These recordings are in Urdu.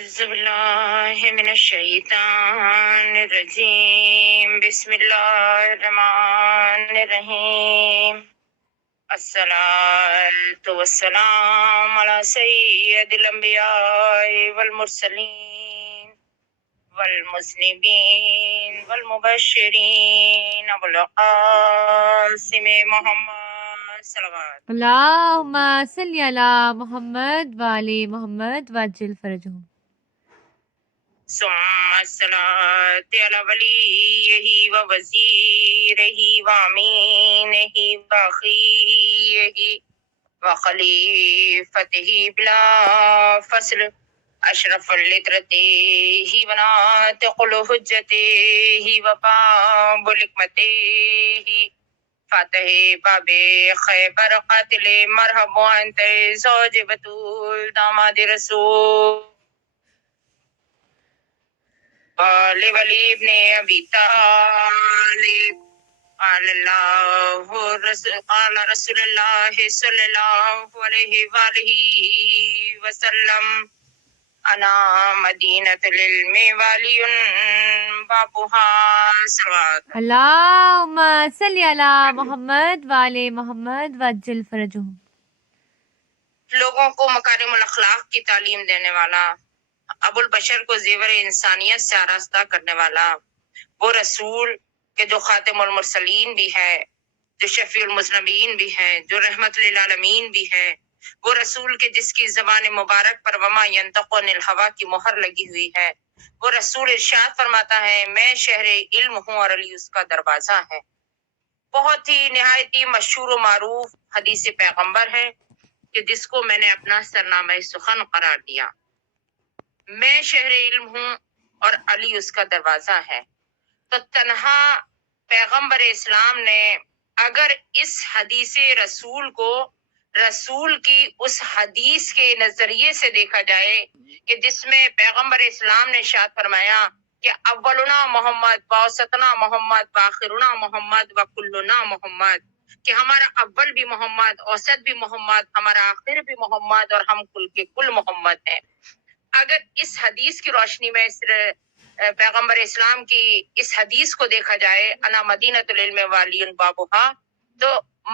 أعوذ بالله من الشيطان الرجيم بسم الله الرحمن الرحيم الصلاة والسلام على سيد الأنبياء والمرسلين والمذنبين والمبشرين والقاسم محمد صلوات اللهم صل على محمد وعلى محمد وعجل فرجهم. ثم الصلاة على وليه ووزيره وأمينه وأخيه وخليفته بلا فصل أشرف لترته وناطق حجته وباب حكمته فاتح باب خیبر قاتل مرحب انت زوج بطول داماد رسول ولی ابن ابی طالب قال رسول اللہ صلی اللہ علیہ وآلہ وسلم انا مدینۃ العلم والی بابها صلوات اللهم صل على محمد وعلى محمد وعجل فرجهم. لوگوں کو مکارم الاخلاق کی تعلیم دینے والا، ابو البشر کو زیور انسانیت سے آراستہ کرنے والا، وہ رسول کہ جو خاتم المرسلین بھی ہے، جو شفیع المذنبین بھی ہے، جو رحمت للعالمین بھی ہے، وہ رسول کہ جس کی زبان مبارک پر وما ینطق عن الہوا کی مہر لگی ہوئی ہے، وہ رسول ارشاد فرماتا ہے میں شہر علم ہوں اور علی اس کا دروازہ ہے۔ بہت ہی نہایت ہی مشہور و معروف حدیث پیغمبر ہے کہ جس کو میں نے اپنا سرنامہ سخن قرار دیا، میں شہر علم ہوں اور علی اس کا دروازہ ہے۔ تو تنہا پیغمبر اسلام نے اگر اس حدیث رسول کو رسول کی اس حدیث کے نظریے سے دیکھا جائے کہ جس میں پیغمبر اسلام نے ارشاد فرمایا کہ اولنا محمد واوسطنا محمد واخرنا محمد وکلنا محمد، کہ ہمارا اول بھی محمد، اوسط بھی محمد، ہمارا آخر بھی محمد اور ہم کل کے کل محمد ہیں۔ اگر اس حدیث کی روشنی میں اس پیغمبر اسلام کی اس حدیث کو دیکھا جائے انا مدینۃ العلم والی بابھا، تو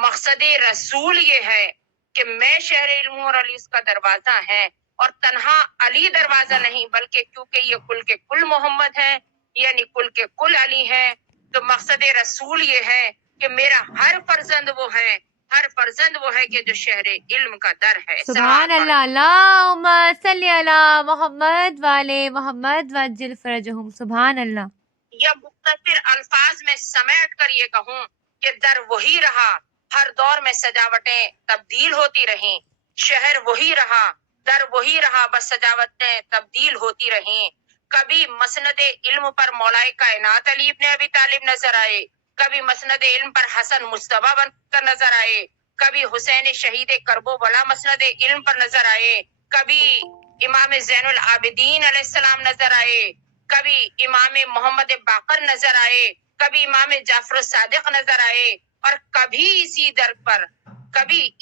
مقصد رسول یہ ہے کہ میں شہر علم ہوں اور علی اس کا دروازہ ہے، اور تنہا علی دروازہ نہیں بلکہ کیونکہ یہ کل کے کل محمد ہے یعنی کل کے کل علی ہے، تو مقصد رسول یہ ہے کہ میرا ہر فرزند وہ ہے، ہر فرزند وہ ہے کہ جو شہر علم کا در ہے۔ سبحان اللہ. اللهم صل على محمد وعلى محمد وعجل فرجهم. سبحان اللہ. یا مختصر الفاظ میں سمیٹ کر یہ کہوں کہ در وہی رہا، ہر دور میں سجاوٹیں تبدیل ہوتی رہیں، شہر وہی رہا، در وہی رہا، بس سجاوٹیں تبدیل ہوتی رہیں۔ کبھی مسند علم پر مولائے کائنات علی ابن ابی طالب نظر آئے، کبھی مسند علم پر حسن مصطفیٰ بن کر نظر آئے، کبھی حسین شہید کربو بلا مسند علم پر نظر آئے، کبھی امام زین العابدین علیہ السلام نظر آئے، کبھی امام محمد باقر نظر آئے، کبھی امام جعفر الصادق نظر آئے، اور کبھی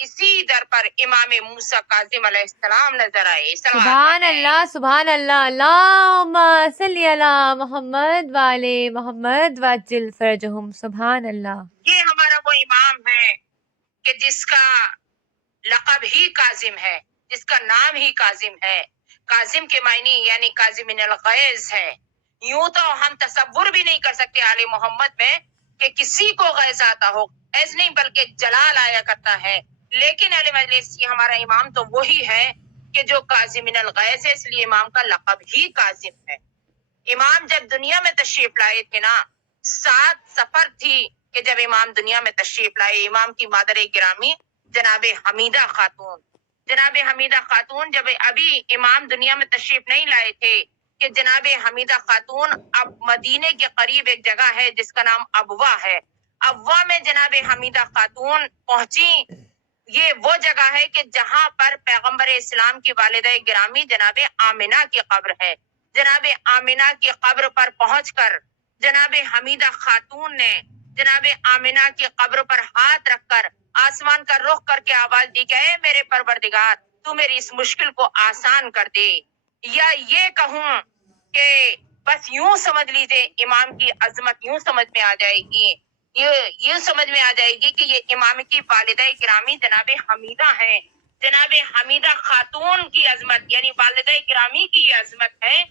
اسی در پر امام موسیٰ کاظم علیہ السلام نظر آئے۔ سبحان اللہ. سبحان اللہ. اللهم صل على محمد وعلى محمد وعجل فرجهم. سبحان اللہ. یہ ہمارا وہ امام ہے کہ جس کا لقب ہی کاظم ہے، جس کا نام ہی کاظم ہے۔ کاظم کے معنی یعنی کاظمین الغیظ ہے۔ یوں تو ہم تصور بھی نہیں کر سکتے آل محمد میں کہ کسی کو غیظ آتا ہو، غیظ نہیں بلکہ جلال آیا کرتا ہے، لیکن اہل مجلس یہ ہمارا امام تو وہی ہے کہ جو کاظمین الغیظ ہے، اس لیے امام کا لقب ہی کاظم ہے۔ امام جب دنیا میں تشریف لائے تھے نا، 7 سفر تھی کہ جب امام دنیا میں تشریف لائے، امام کی مادر گرامی جناب حمیدہ خاتون، جناب حمیدہ خاتون جب ابھی امام دنیا میں تشریف نہیں لائے تھے کہ جناب حمیدہ خاتون اب مدینے کے قریب ایک جگہ ہے جس کا نام ابوا ہے، ابوا میں جناب حمیدہ خاتون پہنچی۔ یہ وہ جگہ ہے کہ جہاں پر پیغمبر اسلام کی والدہ گرامی جناب آمنہ کی قبر ہے۔ جناب آمنہ کی قبر پر پہنچ کر جناب حمیدہ خاتون نے جناب آمنہ کی قبر پر ہاتھ رکھ کر آسمان کا رخ کر کے آواز دی کہ اے میرے پروردگار، تو میری اس مشکل کو آسان کر دے۔ یا یہ کہوں کہ بس یوں سمجھ لیجیے امام کی عظمت یوں سمجھ میں آ جائے گی، یوں سمجھ میں آ جائے گی کہ یہ امام کی والدہ گرامی جناب حمیدہ ہیں. جناب حمیدہ خاتون کی عظمت یعنی والدہ گرامی کی یہ عظمت ہے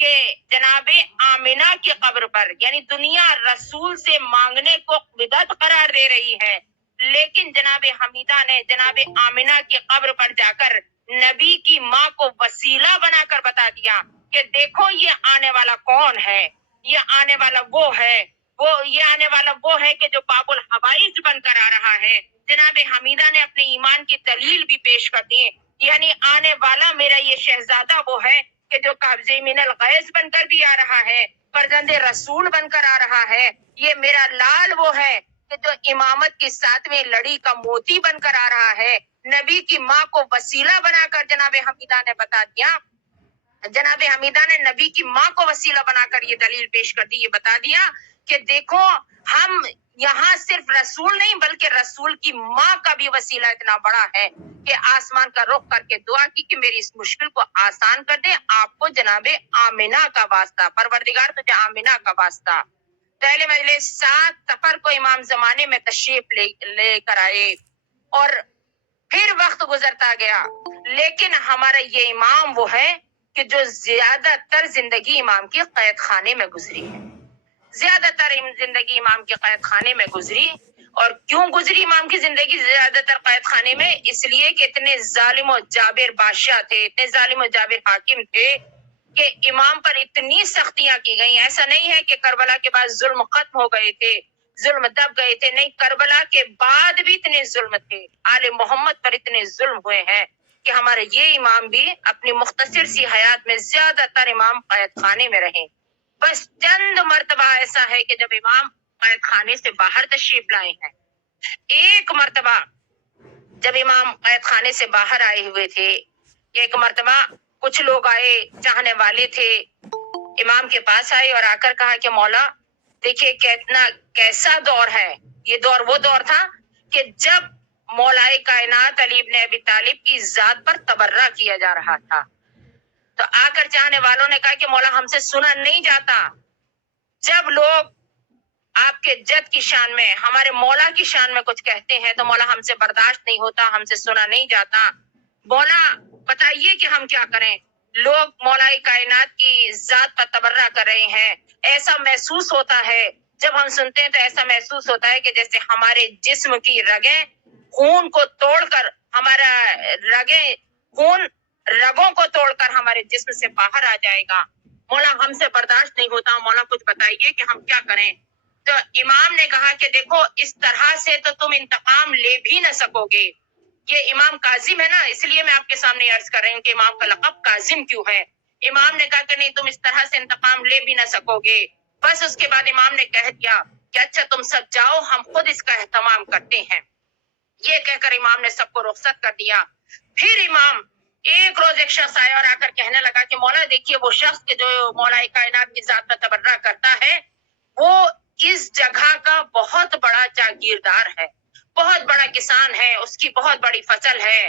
کہ جناب آمنہ کی قبر پر یعنی دنیا رسول سے مانگنے کو بدعت قرار دے رہی ہے، لیکن جناب حمیدہ نے جناب آمنہ کی قبر پر جا کر نبی کی ماں کو وسیلہ بنا کر بتا دیا کہ دیکھو یہ آنے والا کون ہے، یہ آنے والا وہ ہے، یہ آنے والا وہ ہے کہ جو باب الحوائج بن کر آ رہا ہے. جناب حمیدہ نے اپنے ایمان کی دلیل بھی پیش کر دی، یعنی آنے والا میرا یہ شہزادہ وہ ہے کہ جو قابض من الغیث بن کر بھی آ رہا ہے، فرزند رسول بن کر آ رہا ہے. یہ میرا لال وہ ہے کہ جو امامت کی 7ویں لڑی کا موتی بن کر آ رہا ہے. نبی کی ماں کو وسیلہ بنا کر جناب حمیدہ نے بتا دیا، جناب حمیدہ نے نبی کی ماں کو وسیلہ بنا کر یہ دلیل پیش کر دی، یہ بتا دیا کہ دیکھو ہم یہاں صرف رسول نہیں بلکہ رسول کی ماں کا بھی وسیلہ اتنا بڑا ہے کہ آسمان کا رخ کر کے دعا کی کہ میری اس مشکل کو آسان کر دے. آپ کو جناب آمنہ کا واسطہ، پروردگار تجھے آمنہ کا واسطہ. پہلے مجلس 7 سفر کو امام زمانے میں تشریف لے کر آئے اور پھر وقت گزرتا گیا، لیکن ہمارا یہ امام وہ ہے کہ جو زیادہ تر زندگی امام کی قید خانے میں گزری ہے. زیادہ تر زندگی امام کے قید خانے میں گزری. اور کیوں گزری امام کی زندگی زیادہ تر قید خانے میں؟ اس لیے کہ اتنے ظالم و جابر بادشاہ تھے، اتنے ظالم و جابر حاکم تھے کہ امام پر اتنی سختیاں کی گئیں. ایسا نہیں ہے کہ کربلا کے بعد ظلم ختم ہو گئے تھے، ظلم دب گئے تھے، نہیں، کربلا کے بعد بھی اتنے ظلم تھے. آل محمد پر اتنے ظلم ہوئے ہیں کہ ہمارے یہ امام بھی اپنی مختصر سی حیات میں زیادہ تر امام قید خانے میں رہے. بس چند مرتبہ ایسا ہے کہ جب امام قید خانے سے باہر تشریف لائے ہیں. ایک مرتبہ جب امام قید خانے سے باہر آئے ہوئے تھے، ایک مرتبہ کچھ لوگ آئے، چاہنے والے تھے، امام کے پاس آئے اور آ کر کہا کہ مولا دیکھیے کیسا دور ہے. یہ دور وہ دور تھا کہ جب مولائے کائنات علی ابن ابی طالب کی ذات پر تبرہ کیا جا رہا تھا. تو آ کر چاہنے والوں نے کہا کہ مولا ہم سے سنا نہیں جاتا. جب لوگ آپ کے جد کی شان میں، ہمارے مولا کی شان میں کچھ کہتے ہیں تو مولا ہم سے برداشت نہیں ہوتا، ہم سے سنا نہیں جاتا. مولا بتائیے کہ ہم کیا کریں. لوگ مولائے کائنات کی ذات پر تبرہ کر رہے ہیں. ایسا محسوس ہوتا ہے، جب ہم سنتے ہیں تو ایسا محسوس ہوتا ہے کہ جیسے ہمارے جسم کی رگیں خون کو توڑ کر، ہمارا خون رگوں کو توڑ کر ہمارے جسم سے باہر آ جائے گا. مولا ہم سے برداشت نہیں ہوتا، مولا کچھ بتائیے کہ ہم کیا کریں. تو امام نے کہا کہ دیکھو اس طرح سے تو تم انتقام لے بھی نہ سکو گے. یہ امام کاظم ہے نا، اس لیے میں آپ کے سامنے عرض کر رہی ہوں کہ امام کا لقب کاظم کیوں ہے. امام نے کہا کہ نہیں، تم اس طرح سے انتقام لے بھی نہ سکو گے. بس اس کے بعد امام نے کہہ دیا کہ اچھا تم سب جاؤ، ہم خود اس کا اہتمام کرتے ہیں. یہ کہہ کر امام نے سب کو رخصت کر دیا. پھر امام ایک روز ایک شخص آیا اور آ کر کہنے لگا کہ مولا دیکھیے وہ شخص کہ جو مولا کائنات کی ذات پر تبرہ کرتا ہے وہ اس جگہ کا بہت بڑا جاگیردار ہے، بہت بڑا کسان ہے، اس کی بہت بڑی فصل ہے،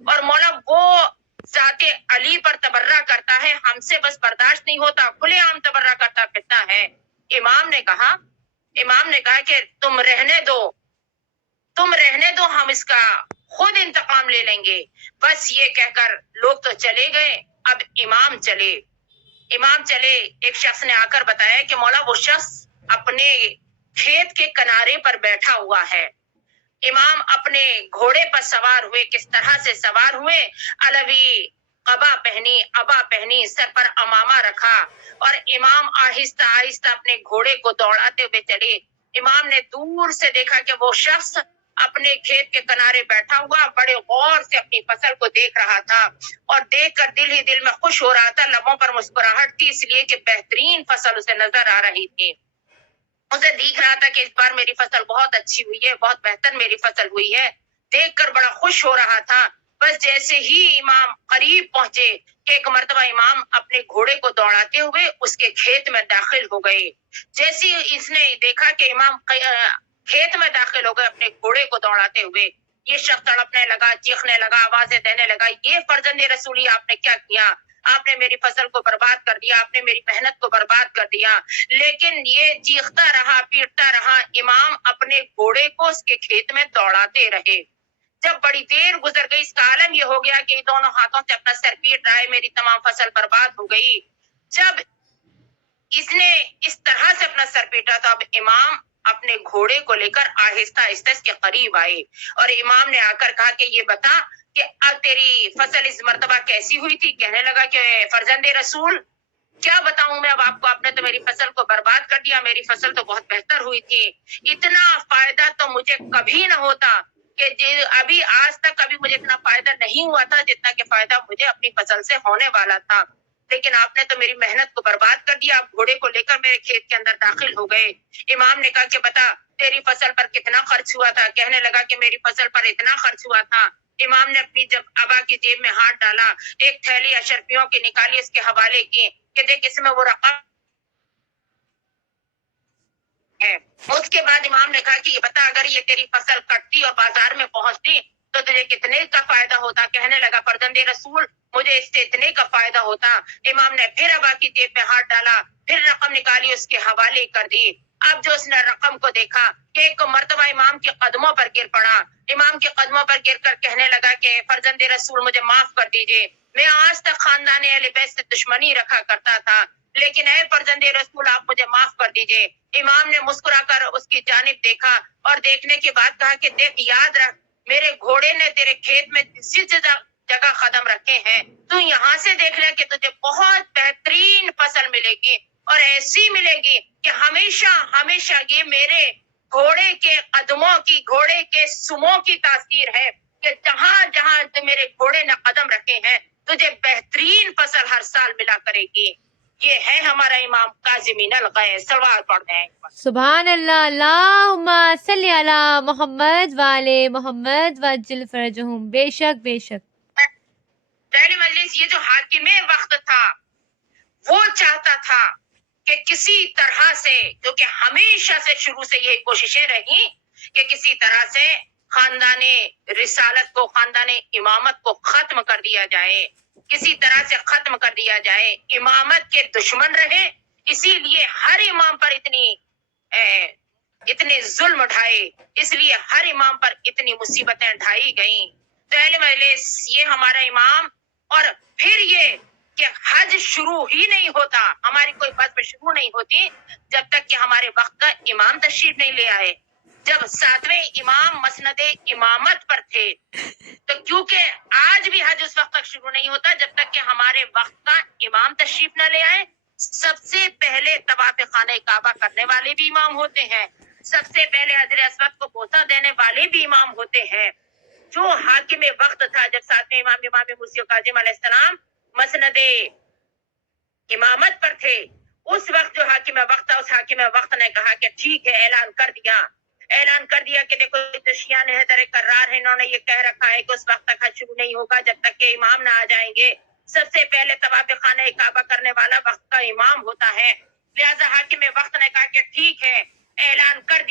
اور مولا وہ ذات علی پر تبرہ کرتا ہے، ہم سے بس برداشت نہیں ہوتا، کھلے عام تبرہ کرتا پھرتا ہے. امام نے کہا کہ تم رہنے دو، ہم اس کا خود انتقام لے لیں گے. بس یہ کہہ کر لوگ تو چلے گئے. اب امام چلے. ایک شخص نے آ کر بتایا کہ مولا وہ شخص اپنے کھیت کے کنارے پر بیٹھا ہوا ہے. امام اپنے گھوڑے پر سوار ہوئے. کس طرح سے سوار ہوئے؟ علوی ابا پہنی، سر پر امامہ رکھا، اور امام آہستہ آہستہ اپنے گھوڑے کو دوڑاتے ہوئے چلے. امام نے دور سے دیکھا کہ وہ شخص اپنے کھیت کے کنارے بیٹھا ہوا بڑے غور سے اپنی فصل کو دیکھ رہا تھا، اور دیکھ کر دل ہی دل میں خوش ہو رہا تھا. لبوں پر مسکراہٹ تھی، اس لیے کہ بہترین فصل اسے نظر آ رہی تھی. اسے دیکھ رہا تھا کہ اس بار میری فصل بہت اچھی ہوئی ہے، بہت بہتر میری فصل ہوئی ہے. دیکھ کر بڑا خوش ہو رہا تھا. بس جیسے ہی امام قریب پہنچے، ایک مرتبہ امام اپنے گھوڑے کو دوڑاتے ہوئے اس کے کھیت میں داخل ہو گئے. جیسے اس نے دیکھا کہ امام کھیت میں داخل ہو گئے اپنے گھوڑے کو دوڑاتے ہوئے، یہ شخص تڑپنے لگا، چیخنے لگا، آوازیں دینے لگا، یہ فرزند رسولی آپ نے کیا کیا؟ آپ نے میری فصل کو برباد کر دیا, آپ نے میری محنت کو برباد کر دیا. لیکن یہ چیختا رہا, پیٹتا رہا. امام اپنے گھوڑے کو اس کے کھیت میں دوڑاتے رہے. جب بڑی دیر گزر گئی, اس کا عالم یہ ہو گیا کہ یہ دونوں ہاتھوں سے اپنا سر پیٹ رہا ہے, میری تمام فصل برباد ہو گئی. جب اس نے اس طرح سے اپنا سر پیٹا تو اب امام اپنے گھوڑے کو لے کر آہستہ آہستہ اس کے قریب آئے, اور امام نے آ کر کہا کہ یہ بتا کہ اب تیری فصل اس مرتبہ کیسی ہوئی تھی؟ کہنے لگا کہ فرزند رسول, کیا بتاؤں میں اب آپ کو, آپ نے تو میری فصل کو برباد کر دیا. میری فصل تو بہت بہتر ہوئی تھی. اتنا فائدہ تو مجھے کبھی نہ ہوتا کہ ابھی آج تک کبھی مجھے اتنا فائدہ نہیں ہوا تھا جتنا کہ فائدہ مجھے اپنی فصل سے ہونے والا تھا. لیکن آپ نے تو میری محنت کو برباد کر دیا. آپ گھوڑے کو لے کر میرے کھیت کے اندر داخل ہو گئے. امام نے کہا کہ بتا تیری فصل پر کتنا خرچ ہوا تھا؟ کہنے لگا کہ میری فصل پر اتنا خرچ ہوا تھا. امام نے اپنی جب ابا کی جیب میں ہاتھ ڈالا, ایک تھیلی اشرفیوں کی نکالی, اس کے حوالے کی کہ دیکھ اس میں وہ رقم ہے. اس کے بعد امام نے کہا کہ یہ بتا اگر یہ تیری فصل کٹتی اور بازار میں پہنچتی تو تجھے کتنے کا فائدہ ہوتا؟ کہنے لگا فرزند رسول مجھے اس سے اتنے کا فائدہ ہوتا. امام نے پھر ابا کی جیب میں ہاتھ ڈالا, پھر رقم نکالی, اس کے حوالے کر دی. اب جو اس نے رقم کو دیکھا کہ ایک مرتبہ امام کے قدموں پر گر پڑا. امام کے قدموں پر گر کر کہنے لگا کہ فرزند رسول مجھے معاف کر دیجئے, میں آج تک خاندان اہل بیت سے دشمنی رکھا کرتا تھا, لیکن اے فرزند رسول آپ مجھے معاف کر دیجئے. امام نے مسکرا کر اس کی جانب دیکھا اور دیکھنے کے بعد کہا کہ دیکھ یاد رکھ میرے گھوڑے نے تیرے کھیت میں جس جگہ قدم رکھے ہیں تو یہاں سے دیکھ لے کہ تجھے بہت بہترین فصل ملے گی, اور ایسی ملے گی کہ ہمیشہ ہمیشہ یہ میرے گھوڑے کے قدموں کی, گھوڑے کے سموں کی تاثیر ہے کہ جہاں جہاں میرے گھوڑے نے قدم رکھے ہیں تجھے بہترین فصل ہر سال ملا کرے گی. یہ ہے ہمارا امام کاظمین الغیظ. سوال پڑھتے ہیں. سبحان اللہ. اللہم صلی علی محمد وعلی محمد وعجل فرجہم. بے شک بے شک. پہلی مجلس, یہ جو حاکم وقت تھا وہ چاہتا تھا کہ کسی طرح سے, جو کہ ہمیشہ سے شروع سے یہی کوششیں رہی کہ کسی طرح سے خاندان رسالت کو, خاندان امامت کو ختم کر دیا جائے, کسی طرح سے ختم کر دیا جائے. امامت کے دشمن رہے, اسی لیے ہر امام پر اتنے ظلم ڈھائے, اس لیے ہر امام پر اتنی مصیبتیں ڈھائی گئیں. پہلے مجلس یہ ہمارا امام, اور پھر یہ کہ حج شروع ہی نہیں ہوتا, ہماری کوئی بات شروع نہیں ہوتی جب تک کہ ہمارے وقت کا امام تشریف نہیں لے آئے. جب 7ویں امام مسند امامت پر تھے تو کیونکہ آج بھی حج اس وقت تک شروع نہیں ہوتا جب تک کہ ہمارے وقت کا امام تشریف نہ لے آئے. سب سے پہلے طواف خانہ کعبہ کرنے والے بھی امام ہوتے ہیں, سب سے پہلے حجر اسود کو بوسہ دینے والے بھی امام ہوتے ہیں. جو حاکم وقت تھا جب 7ویں امام موسی کاظم علیہ السلام مسند امامت پر تھے, اس وقت جو حاکم وقت تھا اس حاکم وقت نے کہا کہ ٹھیک ہے, اعلان کر دیا کہ دیکھو دشیان حیدر کرار ہے, انہوں نے یہ کہہ رکھا ہے کہ اس وقت تک حج شروع نہیں ہوگا جب تک کہ امام نہ آ جائیں گے. سب سے پہلے طواف خانہ کعبہ کرنے والا وقت کا امام ہوتا ہے. لہذا حاکم وقت نے کہا کہ ٹھیک ہے, اعلان کر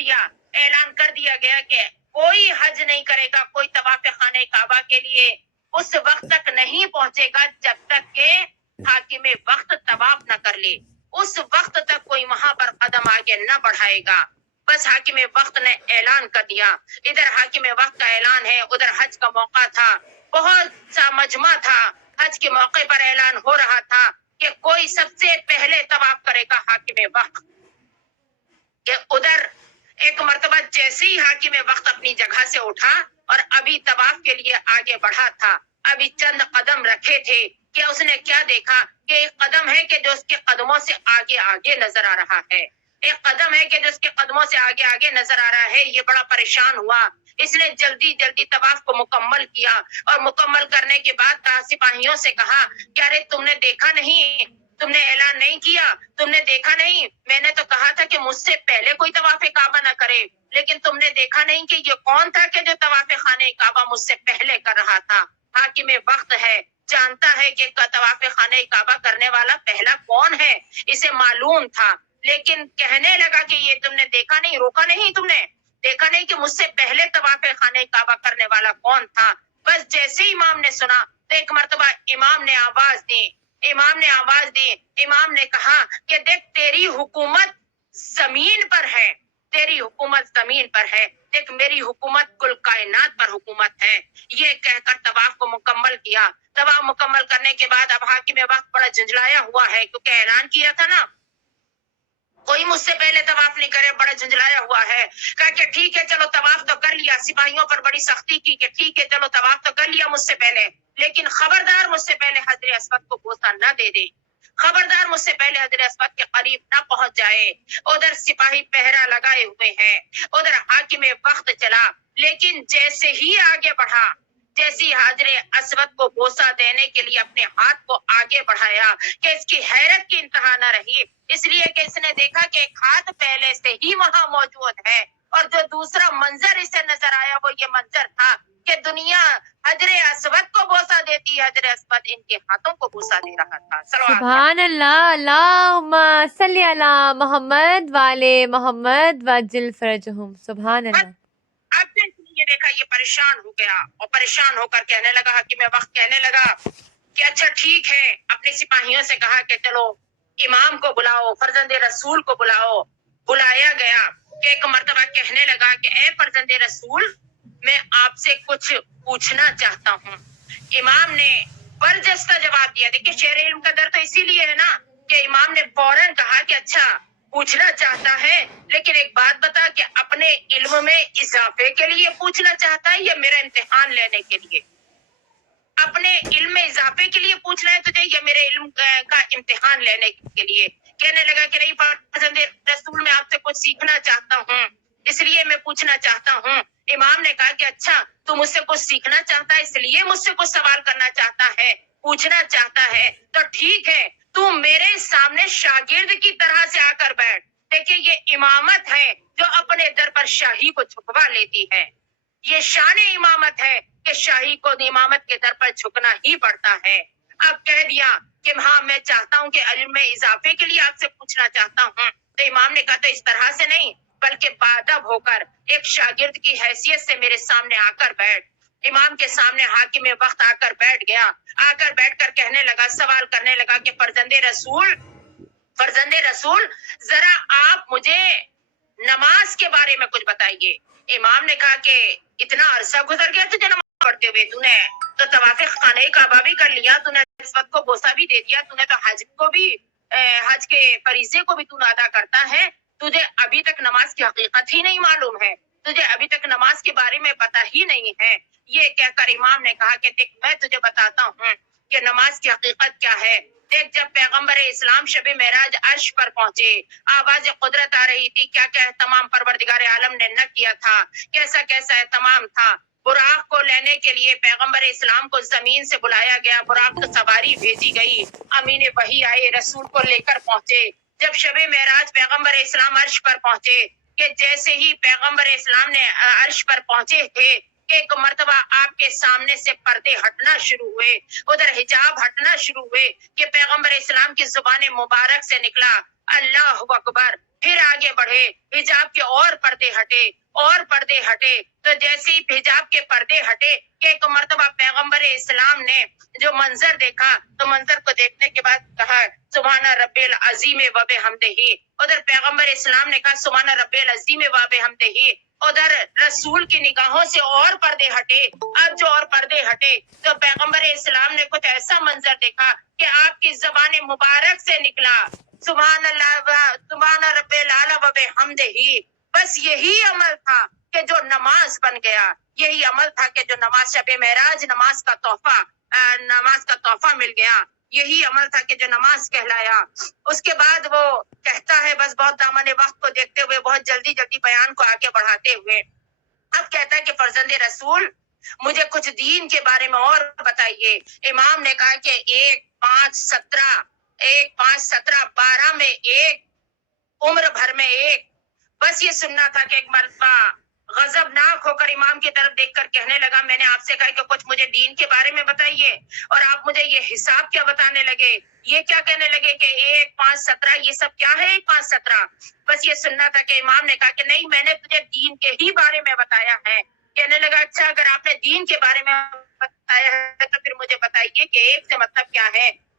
دیا گیا کہ کوئی حج نہیں کرے گا, کوئی طواف خانہ کعبہ کے لیے اس وقت تک نہیں پہنچے گا جب تک کہ حاکم وقت طواف نہ کر لے. اس وقت تک کوئی وہاں پر قدم آگے نہ بڑھائے گا. بس حاکم وقت نے اعلان کر دیا. ادھر حاکم وقت کا اعلان ہے, ادھر حج کا موقع تھا, بہت سا مجمع تھا, حج کے موقع پر اعلان ہو رہا تھا کہ کوئی سب سے پہلے طواف کرے گا حاکم وقت. کہ ادھر ایک مرتبہ جیسے ہی حاکم وقت اپنی جگہ سے اٹھا اور ابھی طواف کے لیے آگے بڑھا تھا, ابھی چند قدم رکھے تھے کہ اس نے کیا دیکھا کہ ایک قدم ہے کہ جو اس کے قدموں سے آگے آگے نظر آ رہا ہے, ایک قدم ہے کہ جو اس کے قدموں سے آگے آگے نظر آ رہا ہے. یہ بڑا پریشان ہوا, اس نے جلدی جلدی طواف کو مکمل کیا, اور مکمل کرنے کے بعد سپاہیوں سے کہا کہ ارے تم نے دیکھا نہیں, تم نے اعلان نہیں کیا, تم نے دیکھا نہیں, میں نے تو کہا تھا کہ مجھ سے پہلے کوئی طواف کعبہ نہ کرے, لیکن تم نے دیکھا نہیں کہ یہ کون تھا کہ جو طواف خانہ کعبہ مجھ سے پہلے کر رہا تھا. حاکم وقت ہے, جانتا ہے کہ طواف خانہ کعبہ کرنے والا پہلا کون ہے, اسے معلوم تھا, لیکن کہنے لگا کہ یہ تم نے دیکھا نہیں, روکا نہیں, تم نے دیکھا نہیں کہ مجھ سے پہلے طواف خانہ کعبہ کرنے والا کون تھا. بس جیسے امام نے سنا تو ایک مرتبہ امام نے آواز دی امام نے آواز دی، امام نے کہا کہ دیکھ تیری حکومت زمین پر ہے، تیری حکومت زمین پر ہے، دیکھ میری حکومت کل کائنات پر حکومت ہے۔ یہ کہہ کر طواف کو مکمل کیا۔ طواف مکمل کرنے کے بعد اب حاکم وقت بڑا جھنجھلایا ہوا ہے، کیونکہ اعلان کیا تھا نا کوئی مجھ سے پہلے طواف نہیں کرے، بڑا جھنجھلایا ہوا ہے۔ کہا کہ ٹھیک ہے چلو طواف تو کر لیا، سپاہیوں پر بڑی سختی کی کہ ٹھیک ہے چلو طواف تو کر لیا مجھ سے پہلے، لیکن خبردار مجھ سے پہلے حضر اسود کو بوسہ نہ دے دے، خبردار مجھ سے پہلے حضر اسود کے قریب نہ پہنچ جائے۔ ادھر سپاہی پہرا لگائے ہوئے ہیں، ادھر حاکم وقت چلا، لیکن جیسے ہی آگے بڑھا، جیسی حضر اسود کو بوسہ دینے کے لیے اپنے ہاتھ کو آگے بڑھایا کہ اس کی حیرت کی انتہا نہ رہی، اس لیے کہ اس نے دیکھا کہ ایک ہاتھ پہلے سے ہی وہاں موجود ہے، اور جو دوسرا منظر اسے نظر آیا وہ یہ منظر تھا کہ دنیا حضر اسود کو بوسہ دیتی، حضر اسود ان کے ہاتھوں کو بوسہ دے رہا تھا۔ سبحان اللہ، اللہم صلی علی محمد وعلی محمد وعجل فرجہم۔ سبحان اللہ۔ اب نے یہ دیکھا، یہ پریشان ہو گیا اور پریشان ہو کر کہنے لگا، حاکم وقت کہنے لگا کہ اچھا ٹھیک ہے، اپنے سپاہیوں سے کہا کہ چلو امام کو بلاؤ، فرزند رسول کو بلاؤ۔ بلایا گیا کہ ایک مرتبہ کہنے لگا کہ اے فرزند رسول، میں آپ سے کچھ پوچھنا چاہتا ہوں۔ امام نے برجستہ جواب دیا۔ دیکھیں شیر علم کا در تو اسی لیے ہے نا کہ امام نے فوراً کہا کہ اچھا پوچھنا چاہتا ہے، لیکن ایک بات بتا کہ اپنے علم میں اضافے کے لیے پوچھنا چاہتا ہے یا میرا امتحان لینے کے لیے؟ اپنے علم میں اضافے کے لیے پوچھنا ہے تجھے یا میرے علم کا امتحان لینے کے لیے؟ کہنے لگا کہ نہیں فرزند رسول، میں آپ سے کچھ سیکھنا چاہتا ہوں، اس لیے میں پوچھنا چاہتا ہوں۔ امام نے کہا کہ اچھا تو مجھ سے کچھ سیکھنا چاہتا ہے، اس لیے مجھ سے کچھ سوال کرنا چاہتا ہے، پوچھنا چاہتا ہے، تو ٹھیک ہے تو میرے سامنے شاگرد کی طرح سے آ کر بیٹھ۔ دیکھیں یہ امامت ہے جو اپنے در پر شاہی کو چھپوا لیتی ہے، یہ شان امامت ہے کہ شاہی کو امامت کے در پر جھکنا ہی پڑتا ہے۔ اب کہہ دیا کہ ہاں میں چاہتا ہوں کہ علم میں اضافے کے لیے آپ سے پوچھنا چاہتا ہوں، تو امام نے کہا تو اس طرح سے نہیں بلکہ بادب ہو کر ایک شاگرد کی حیثیت سے میرے سامنے آ کر بیٹھ۔ امام کے سامنے حاکم وقت آ کر بیٹھ گیا، آ کر بیٹھ کر کہنے لگا، سوال کرنے لگا کہ فرزند رسول ذرا آپ مجھے نماز کے بارے میں کچھ بتائیے۔ امام نے کہا کہ اتنا عرصہ گزر گیا تجھے نماز پڑھتے ہوئے، تو نے تو طواف خانہ کعبہ بھی کر لیا، تو نے اس وقت کو بوسہ بھی دے دیا، تو نے تو حج کو بھی حج کے فریضے کو بھی تو ادا کرتا ہے، تجھے ابھی تک نماز کی حقیقت ہی نہیں معلوم ہے، تجھے ابھی تک نماز کے بارے میں پتہ ہی نہیں ہے۔ یہ کہہ کر امام نے کہا کہ دیکھ میں تجھے بتاتا ہوں کہ نماز کی حقیقت کیا ہے۔ دیکھ جب پیغمبر اسلام شب معراج عرش پر پہنچے، آواز قدرت آ رہی تھی، کیا کیا اہتمام پروردگار عالم نے نہ کیا تھا، کیسا کیسا اہتمام تھا۔ براق کو لینے کے لیے پیغمبر اسلام کو زمین سے بلایا گیا، براق کی سواری بھیجی گئی، امین وحی آئے رسول کو لے کر پہنچے۔ جب شب معراج پیغمبر اسلام عرش پر پہنچے کہ جیسے ہی پیغمبر اسلام نے عرش پر پہنچے تھے، ایک مرتبہ آپ کے سامنے سے پردے ہٹنا شروع ہوئے، ادھر حجاب ہٹنا شروع ہوئے کہ پیغمبر اسلام کی زبان مبارک سے نکلا اللہ اکبر، پھر آگے بڑھے، حجاب کے اور پردے ہٹے اور پردے ہٹے، تو جیسے ہی حجاب کے پردے ہٹے کہ ایک مرتبہ پیغمبر اسلام نے جو منظر دیکھا تو منظر کو دیکھنے کے بعد کہا سبحان رب العظیم و بحمدہ، ادھر پیغمبر اسلام نے کہا سبحان رب العظیم و بحمدہ، ادھر رسول کی نگاہوں سے اور پردے ہٹے۔ اب جو اور پردے ہٹے تو پیغمبر اسلام نے کچھ ایسا منظر دیکھا کہ آپ کی زبان مبارک سے نکلا سبحان اللہ سبحان رب العلی و بحمدہ۔ بس یہی عمل تھا کہ جو نماز بن گیا، یہی عمل تھا کہ جو نماز شب معراج نماز کا تحفہ مل گیا، یہی عمل تھا کہ جو نماز کہلایا۔ اس کے بعد وہ کہتا ہے بس بہت دامن وقت کو دیکھتے ہوئے بہت جلدی بیان کو آگے بڑھاتے ہوئے اب کہتا ہے کہ فرزند رسول مجھے کچھ دین کے بارے میں اور بتائیے۔ امام نے کہا کہ 1 5 17 12 میں ایک، عمر بھر میں ایک۔ بس یہ سننا تھا کہ ایک مرتبہ غضبناک ہو کر امام کی طرف دیکھ کر کہنے لگا میں نے آپ سے کہا کہ کچھ مجھے دین کے بارے میں بتائیے، اور آپ مجھے یہ حساب کیا بتانے لگے، یہ کیا کہنے لگے کہ 1 5 17 یہ سب کیا ہے 1 5 17۔ بس یہ سننا تھا کہ امام نے کہا کہ نہیں میں نے تجھے دین کے ہی بارے میں بتایا ہے۔ کہنے لگا اچھا اگر آپ نے دین کے بارے میں بتایا ہے تو پھر مجھے بتائیے کہ 1 سے مطلب کیا ہے۔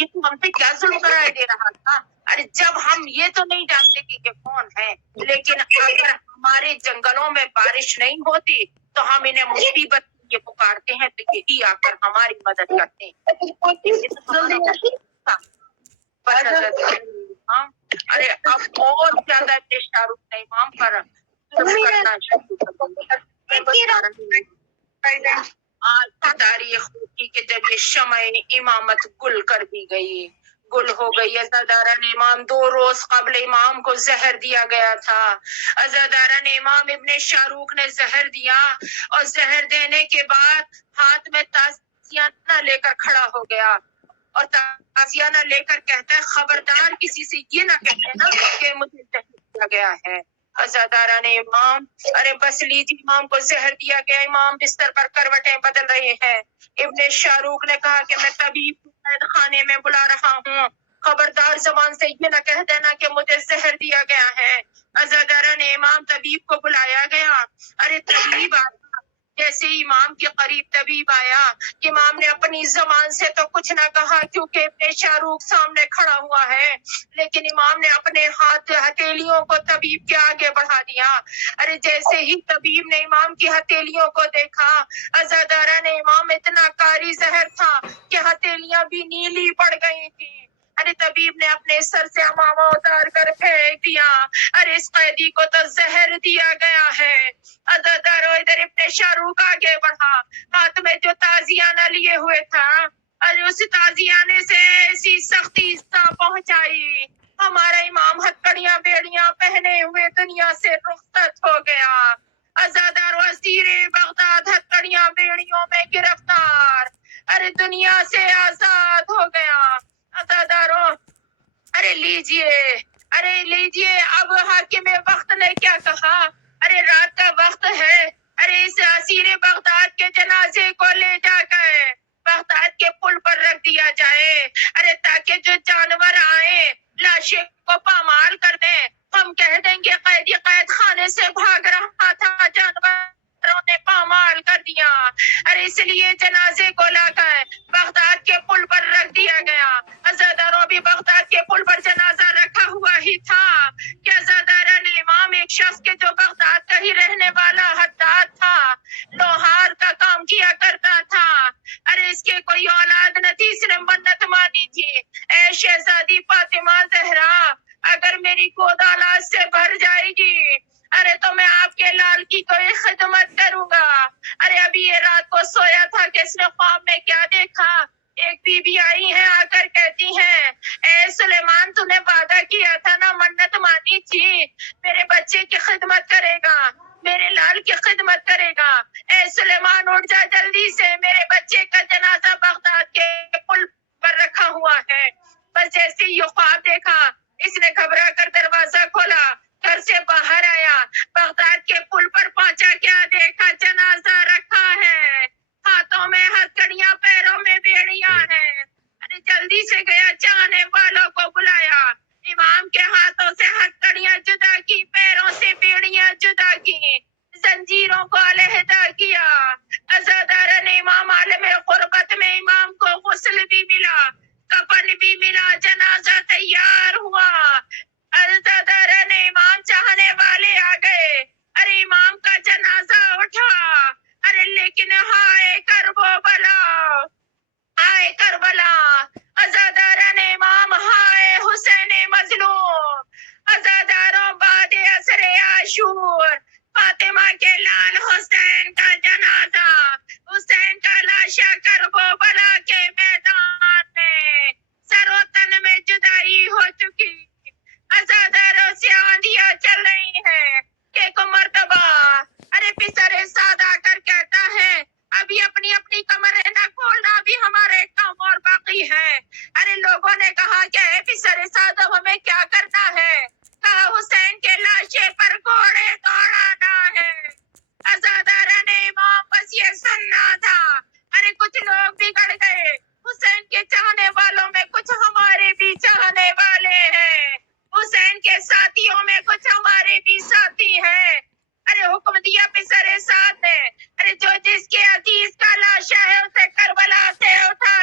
یہ تو ہم سے کیا ظلم کرا دے رہا تھا. ارے جب ہم یہ تو نہیں جانتے کہ یہ کون ہے، لیکن اگر ہمارے جنگلوں میں بارش نہیں ہوتی تو ہم انہیں مصیبت یہ پکارتے ہیں تو یہی آ کر ہماری مدد کرتے ہیں. بس حضرت امام، ارے اب اور زیادہ ابن شاہ رخ نے امام پر ظلم کرنا شروع کر دیا. آج کی تاریخ ہوتی کہ جب یہ شمع امامت گل کر دی گئی، گل ہو گئی. عزاداران امام 2 روز قبل امام کو زہر دیا گیا تھا. عزاداران امام ابن شاہ رخ نے زہر دیا اور زہر دینے کے بعد ہاتھ میں تازیانہ لے کر کھڑا ہو گیا اور تازیانہ لے کر کہتا ہے خبردار کسی سے یہ نہ کہتے نا کہ مجھے زہر دیا گیا ہے. عزاداران امام، ارے بس لیجیے امام کو زہر دیا گیا. امام بستر پر کروٹیں بدل رہے ہیں. ابن شاہ رخ نے کہا کہ میں طبیب کو قید خانے میں بلا رہا ہوں، خبردار زبان سے یہ نہ کہہ دینا کہ مجھے زہر دیا گیا ہے. عزاداران امام، طبیب کو بلایا گیا. ارے طبیب آیا، جیسے امام کے قریب طبیب آیا، امام نے اپنی زبان سے تو کچھ نہ کہا کیونکہ ابن شاہ رخ سامنے کھڑا ہوا ہے، لیکن امام نے اپنے ہتھیلیوں کو طبیب کے آگے بڑھا دیا. ارے جیسے ہی طبیب نے امام کی ہتھیلیوں کو دیکھا، عزاداران امام اتنا کاری زہر تھا کہ ہتھیلیاں بھی نیلی پڑ گئی تھی. ارے طبیب نے اپنے سر سے امامہ اتار کر پھینک دیا. ارے اس قیدی کو تو زہر دیا گیا ہے. عزاداروں، ادھر ابن شاہ رخ آگے بڑھا، ہاتھ میں جو تازیانہ لیے ہوئے تھا، ارے اس تازیانے سے ایسی سختی سا پہنچائی ہمارا امام ہتھکڑیاں بیڑیاں پہنے ہوئے دنیا سے رخصت ہو گیا. عزادار و اسیر بغداد ہتھکڑیاں بیڑیوں میں گرفتار، ارے دنیا سے آزاد ہو گیا. عزاداروں، ارے لیجیے اب حاکم وقت نے کیا کہا. ارے رات کا وقت ہے، ارے اس اسیر بغداد کے جنازے کو لے جا کر بغداد کے پل پر رکھ دیا جائے. ارے تاکہ جو جانور آئے لاشیں کو پامال کر دیں، ہم کہہ دیں گے قیدی قید خانے سے بھاگ رہا تھا، جانوروں نے پامال کر دیا. ارے اس لیے جنازے کو لا کر بغداد کے پل پر رکھ دیا گیا. عزاداروں، بھی بغداد کے پل پر جنازہ رکھا ہوا ہی تھا کہ عزاداران امام، ایک شخص کے جو بغداد کا ہی رہنے والا حداد تھا، لوہار کا کام کیا کرتا تھا. ارے اس کے کوئی اولاد نہ تھی، اس نے منت مانی تھی، اے شہزادی فاطمہ زہرا، اگر میری گود اولاد سے بھر جائے گی، ارے تو میں آپ کے لال کی کوئی خدمت کروں گا. ارے ابھی یہ رات کو سویا تھا کہ اس نے خواب میں کیا دیکھا، ایک بی بی آئی ہیں، آ کر کہتی ہیں اے سلیمان، تو نے وعدہ کیا تھا نا، منت مانی تھی، میرے بچے کی خدمت کرے گا، میرے لال کی خدمت کرے گا. اے سلیمان اٹھ جا جلدی سے، میرے بچے کا جنازہ بغداد کے پل پر رکھا ہوا ہے. بس جیسے ہی یہ خواب دیکھا، اس نے گھبرا کر دروازہ کھولا، گھر سے باہر آیا، بغداد کے پل پر پہنچا، کیا دیکھا، جنازہ رکھا ہے، ہاتھوں میں ہتھکڑیاں، پیروں میں بیڑیاں ہیں. ارے جلدی سے گیا، چاہنے والوں کو بلایا، امام کے ہاتھوں سے ہتھکڑیاں جدا کی، پیروں سے بیڑیاں جدا کی، زنجیروں کو علیحدہ کیا. عزاداران امام، عالم غربت میں امام کو غسل بھی ملا، کفن بھی ملا، جنازہ تیار ہوا. عزاداران امام، چاہنے والے آ گئے، ارے امام کا جنازہ اٹھا. ارے لیکن ہائے کربلا، ہائے کربلا، عزاداران امام، ہائے حسین مظلوم. عزاداروں، بعد عصر عاشور، فاطمہ کے لال حسین کا جنازہ، حسین کا لاشا کربلا کے میدان میں سر و تن میں جدائی ہو چکی. عزاداروں سے آندیاں چل رہی ہیں. ایک مرتبہ ارے پسر سعد آ کر کہتا ہے ابھی اپنی اپنی کمر نہ کھولنا، ابھی ہمارے کام اور باقی ہے. ارے لوگوں نے کہا کہ اے پسر سعد، اب ہمیں کیا کرنا ہے؟ کہا حسین کے لاشے پر گھوڑے دوڑانا ہے. عزاداران امام، بس یہ سننا تھا. ارے کچھ لوگ بگڑ گئے، حسین کے چاہنے والوں میں کچھ ہمارے بھی چاہنے والے ہیں، حسین کے ساتھیوں میں کچھ ہمارے بھی ساتھی ہیں. ارے حکم دیا پسر سعد نے، ارے جو جس کے عزیز کا لاشا ہے اسے کربلا سے اٹھا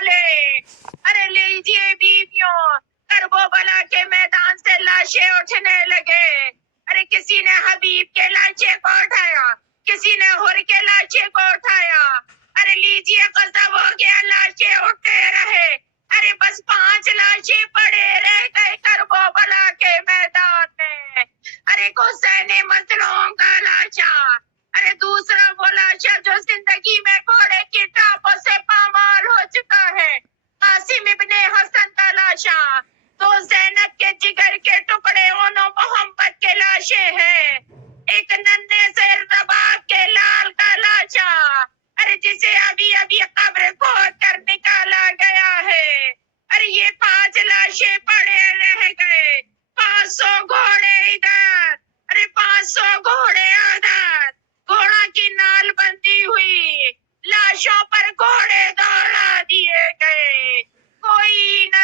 گھر کے لاشیں کو اٹھایا. ارے لیجیے قصب ہو گیا لاشیں اٹھتے رہے. ارے بس 5 لاشیں پڑے رہ گئے کربلا کے میدان میں. ارے حسین مظلوم کا لاشا. ارے دوسرا وہ لاشا جو زندگی میں گھوڑے کی ٹاپوں سے پامال ہو چکا ہے. قاسم ابن حسن کا لاشا. تو زینب کے جگر کے ٹکڑے انو محمد کے لاشیں ہیں. ایک ننھے سے رباب کے لال کا لاشا. ارے جسے ابھی ابھی قبر کھود کر نکالا گیا ہے. ارے یہ 5 لاشیں پڑے رہ گئے. 500 گھوڑے ادھر. ارے 500 گھوڑے ادھر. گھوڑا کی نال بندی ہوئی. لاشوں پر گھوڑے دوڑا دیے گئے. کوئی نہ